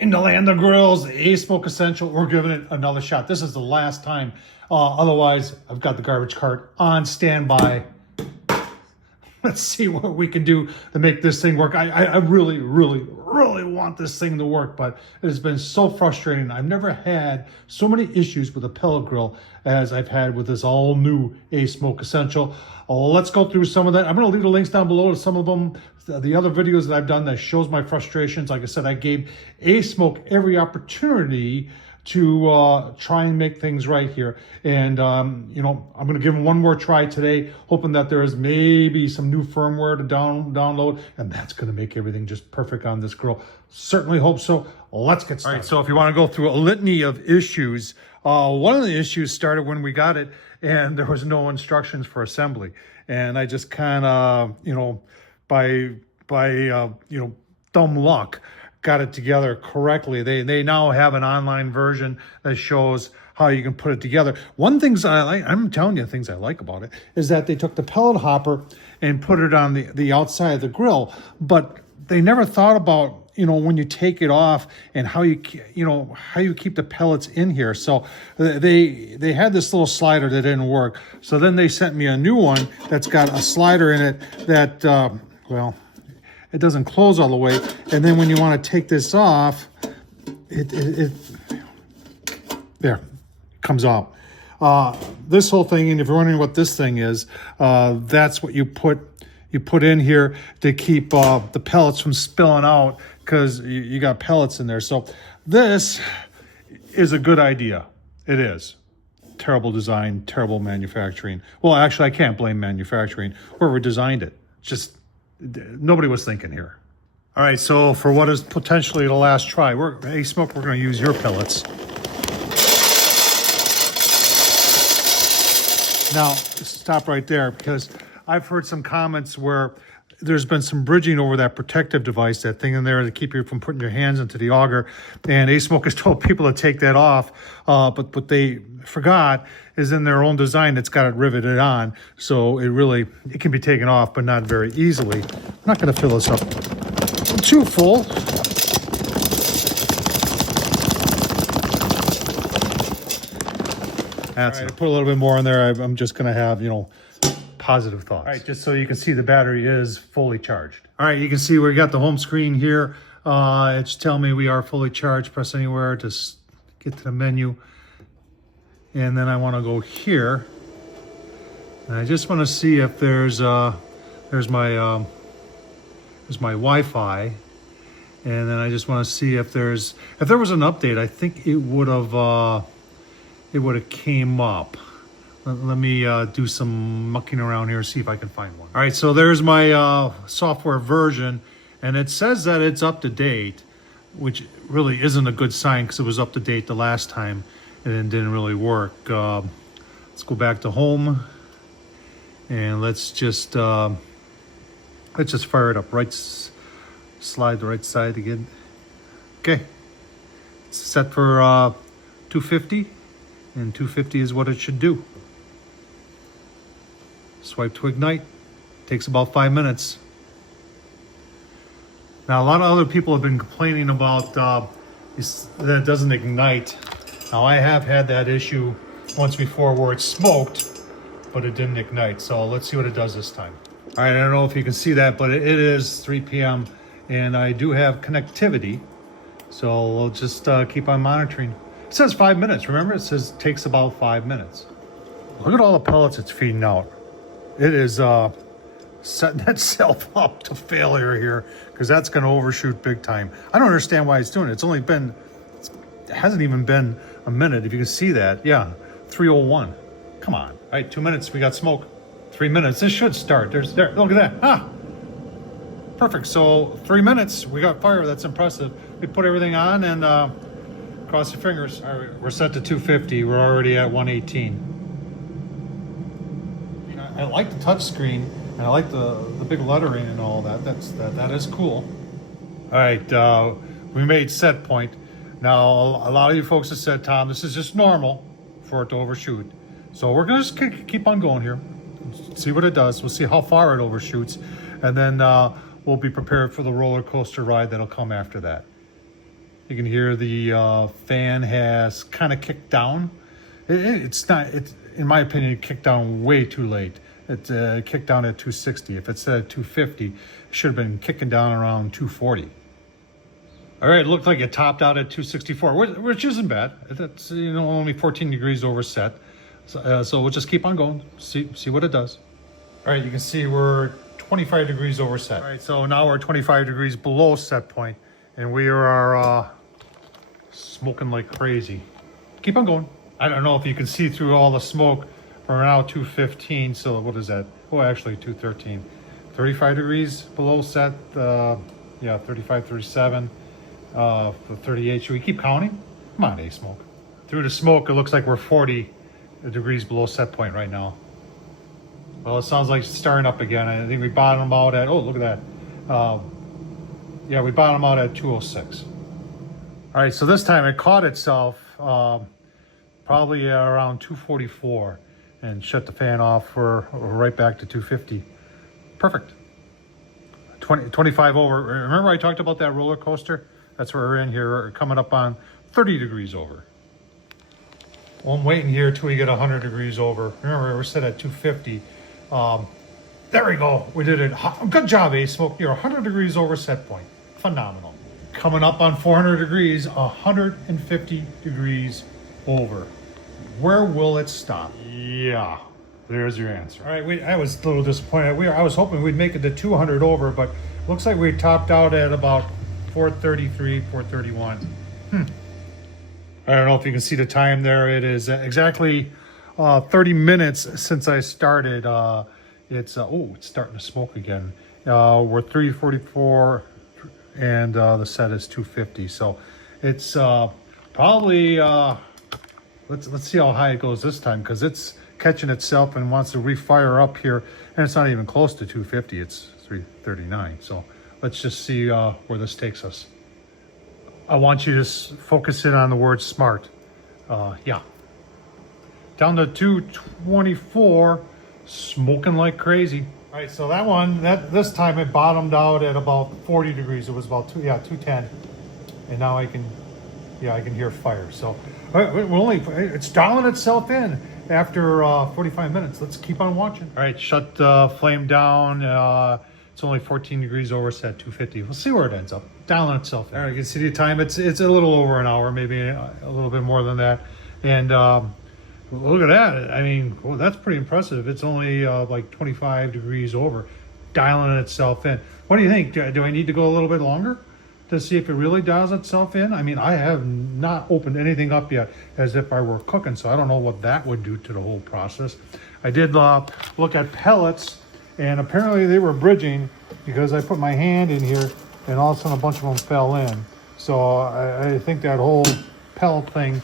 In the land of grills, the Asmoke Essential, we're giving it another shot. This is the last time. Otherwise, I've got the garbage cart on standby. Let's see what we can do to make this thing work. I really, really, really want this thing to work, but it has been so frustrating. I've never had so many issues with a pellet grill as I've had with this all new Asmoke Essential. Let's go through some of that. I'm going to leave the links down below to some of them, the other videos that I've done that shows my frustrations. Like I said, I gave Asmoke every opportunity to try and make things right here. And, you know, I'm going to give them one more try today, hoping that there is maybe some new firmware to download, and that's going to make everything just perfect on this grill. Certainly hope so. Let's get started. All right, so if you want to go through a litany of issues, one of the issues started when we got it, and there was no instructions for assembly. And I just kind of, you know, by you know, dumb luck, got it together correctly. They now have an online version that shows how you can put it together. One things I like, I'm telling you things I like about it, is that they took the pellet hopper and put it on the outside of the grill, but they never thought about, you know, when you take it off and how you keep the pellets in here. So they had this little slider that didn't work. So then they sent me a new one that's got a slider in it that, well, it doesn't close all the way, and then when you want to take this off, it there comes out. This whole thing, and if you're wondering what this thing is, that's what you put in here to keep the pellets from spilling out, because you got pellets in there. So this is a good idea. It is. Terrible design, terrible manufacturing. Well, actually, I can't blame manufacturing. Whoever designed it, just nobody was thinking here. All right, so for what is potentially the last try, Asmoke, we're going to use your pellets. Now, stop right there, because I've heard some comments where there's been some bridging over that protective device, that thing in there to keep you from putting your hands into the auger. And Asmoke has told people to take that off, but what they forgot is in their own design, it's got it riveted on. So it can be taken off, but not very easily. I'm not going to fill this up too full. That's right, put a little bit more in there. I'm just going to have, you know, positive thoughts. All right, just so you can see the battery is fully charged. All right, you can see we got the home screen here. It's telling me we are fully charged. Press anywhere to get to the menu. And then I want to go here. And I just want to see if there's my Wi-Fi. And then I just want to see if there was an update. I think it would have came up. Let me do some mucking around here, see if I can find one. All right, so there's my software version, and it says that it's up to date, which really isn't a good sign, because it was up to date the last time and it didn't really work. Let's go back to home, and let's just fire it up. Slide the right side again. Okay, it's set for 250, and 250 is what it should do. Swipe to ignite. Takes about 5 minutes. Now, a lot of other people have been complaining about that it doesn't ignite. Now, I have had that issue once before where it smoked, but it didn't ignite. So let's see what it does this time. All right, I don't know if you can see that, but it is 3 p.m. and I do have connectivity. So we'll just keep on monitoring. It says 5 minutes. Remember, it says it takes about 5 minutes. Look at all the pellets it's feeding out. It is setting itself up to failure here, because that's going to overshoot big time. I don't understand why it's doing it. It hasn't even been a minute. If you can see that, yeah, 3:01. Come on. All right, 2 minutes. We got smoke. 3 minutes. This should start. There. Look at that. Ah, perfect. So 3 minutes. We got fire. That's impressive. We put everything on and cross your fingers. All right, we're set to 250. We're already at 118. I like the touch screen, and I like the big lettering and all that. That is cool. All right, we made set point. Now, a lot of you folks have said, Tom, this is just normal for it to overshoot. So we're gonna just keep on going here, see what it does. We'll see how far it overshoots, and then we'll be prepared for the roller coaster ride that'll come after that. You can hear the fan has kind of kicked down. It's not, it's, in my opinion, it kicked down way too late. It kicked down at 260. If it said at 250, it should have been kicking down around 240. All right, it looked like it topped out at 264, which isn't bad. That's, you know, only 14 degrees overset. So we'll just keep on going, see what it does. All right, you can see we're 25 degrees overset. All right, so now we're 25 degrees below set point, and we are smoking like crazy. Keep on going. I don't know if you can see through all the smoke. We're now 215, so what is that? Oh, actually 213. 35 degrees below set, yeah, 35, 37, 38. Should we keep counting? Come on, Asmoke. Through the smoke, it looks like we're 40 degrees below set point right now. Well, it sounds like it's starting up again. I think we bottomed out at, oh, look at that. Yeah, we bottomed out at 206. All right, so this time it caught itself probably around 244 and shut the fan off for right back to 250. Perfect. 25 over. Remember I talked about that roller coaster? That's where we're in here. We're coming up on 30 degrees over. Well, I'm waiting here till we get 100 degrees over. Remember, we're set at 250. There we go. We did it. Good job, Asmoke. You're 100 degrees over set point. Phenomenal. Coming up on 400 degrees, 150 degrees over. Where will it stop? Yeah, there's your answer. All right, I was a little disappointed. I was hoping we'd make it to 200 over, but looks like we topped out at about 433, 431. I don't know if you can see the time there. It is exactly 30 minutes since I started. It's it's starting to smoke again. We're 344 and the set is 250. So it's probably let's see how high it goes this time, because it's catching itself and wants to refire up here, and it's not even close to 250. It's 339. So let's just see where this takes us. I want you to focus in on the word smart. Yeah. Down to 224, smoking like crazy. All right, so that one, this time it bottomed out at about 40 degrees. It was about 210. And now I can hear fire. So it's dialing itself in after 45 minutes. Let's keep on watching. All right, shut the flame down. It's only 14 degrees over, set 250. We'll see where it ends up. Dialing itself in. All right, you can see the time. It's a little over an hour, maybe a little bit more than that. And look at that. I mean, well, that's pretty impressive. It's only like 25 degrees over, dialing itself in. What do you think? Do I need to go a little bit longer to see if it really dials itself in? I mean, I have not opened anything up yet as if I were cooking, so I don't know what that would do to the whole process. I did look at pellets, and apparently they were bridging, because I put my hand in here and all of a sudden a bunch of them fell in. So I think that whole pellet thing,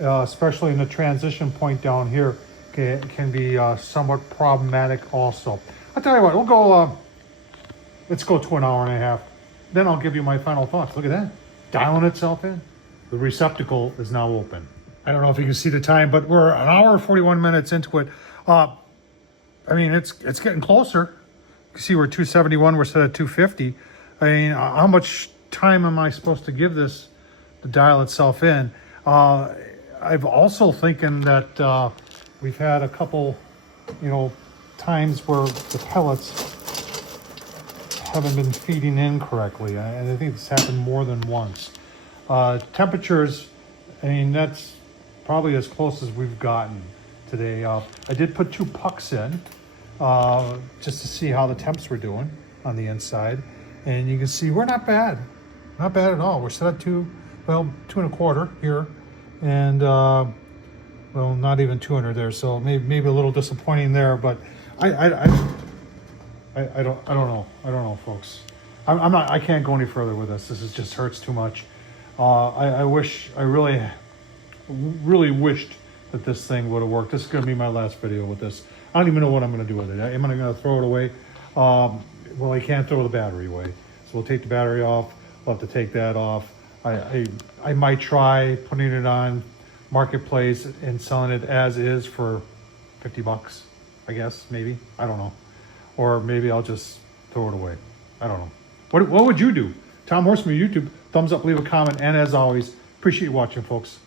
especially in the transition point down here, can be somewhat problematic also. I'll tell you what, we'll go, let's go to an hour and a half. Then I'll give you my final thoughts. Look at that, dialing itself in. The receptacle is now open. I don't know if you can see the time, but we're an hour and 41 minutes into it. I mean, it's getting closer. You can see we're 271, we're set at 250. I mean, how much time am I supposed to give this to dial itself in? I've also thinking that we've had a couple, times where the pellets haven't been feeding in correctly. And I think this happened more than once. Temperatures, I mean, that's probably as close as we've gotten today. I did put 2 pucks in just to see how the temps were doing on the inside. And you can see we're not bad. Not bad at all. We're set at 2.25 here. And, well, not even 200 there. So maybe a little disappointing there, but I don't know, folks. I can't go any further with this. This just hurts too much. I really wished that this thing would have worked. This is going to be my last video with this. I don't even know what I'm going to do with it. Am I going to throw it away? Well, I can't throw the battery away. So we'll take the battery off. We'll have to take that off. I might try putting it on Marketplace and selling it as is for $50, I guess, maybe. I don't know. Or maybe I'll just throw it away. I don't know. What would you do? Tom Horsman YouTube. Thumbs up, leave a comment, and as always, appreciate you watching, folks.